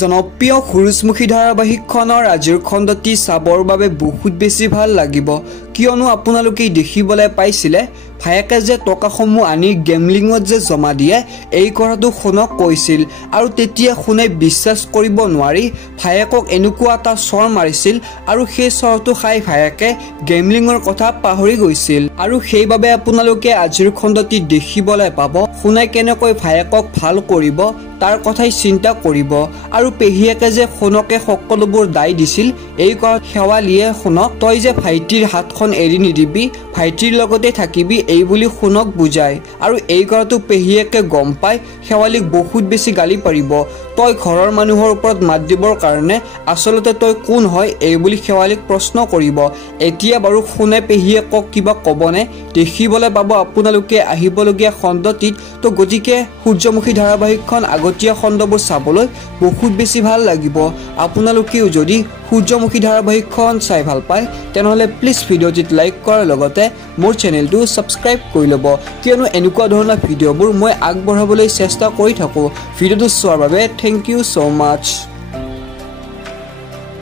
জনপ্ৰিয় সূৰুযমুখী ধাৰাবাহিকখনৰ আজিৰ খণ্ডটি চাবৰ বাবে বহুত বেছি ভাল লাগিব কিয়নো আপোনালোকে দেখিবলৈ পাইছিলে ভায়েকে যে টকাসমূহ আনি গেমলিঙত যে জমা দিয়ে এই কথাটো শুনক কৈছিল আৰু তেতিয়া শুনে বিশ্বাস কৰিব নোৱাৰি ভায়েকক এনেকুৱা এটা চৰ মাৰিছিল আৰু সেই চৰটো খাই ভায়েকে গেমলিঙৰ কথা পাহৰি গৈছিল আৰু সেইবাবে আপোনালোকে আজিৰ খণ্ডটি দেখিবলৈ পাব শুনে কেনেকৈ ভায়েকক ভাল কৰিব তাৰ কথাই চিন্তা কৰিব আৰু পেহিয়াকে যে শুনকে সকলোবোৰ দাই দিছিল এই কথা শেৱালিয়ে শুনক তই যে ভাইটিৰ হাতখন এৰি নিদিবি ভাইটিৰ লগতে থাকিবি এই বুলি শুনক বুজায় আৰু এই কথাটো পেহিয়াকে গম পাই শেৱালিক বহুত বেছি গালি পাৰিব তই ঘৰৰ মানুহৰ ওপৰত মাত দিবৰ কাৰণে আসলতে তই কোন হয় এই বুলি শেৱালিক প্ৰশ্ন কৰিব এতিয়া বাৰু শুনে পেহিয়াকক কিবা কবনে দেখিবলৈ পাব আপোনালোকে আহিবলগীয়া খণ্ডটিত তো গতিকে সূৰ্যমুখী ধাৰাবাহিকখন আগতীয়া খণ্ডবোৰ চাবলৈ বহুত বেছি ভাল লাগিব আপোনালোকেও যদি সূৰ্যমুখী ধাৰাবাহিকখন চাই ভাল পায় তেনেহলে প্লিজ ভিডিঅ'টিত লাইক কৰাৰ লগতে মোৰ চেনেলটো সাবস্ক্ৰাইব কৰি ল'ব কিয়নো এনেকুৱা ধৰণৰ ভিডিঅ'বোৰ মই আগবঢ়াবলৈ চেষ্টা কৰি থাকো ভিডিঅ'টো চোৱাৰ বাবে থ্যাংক ইউ সো মাচ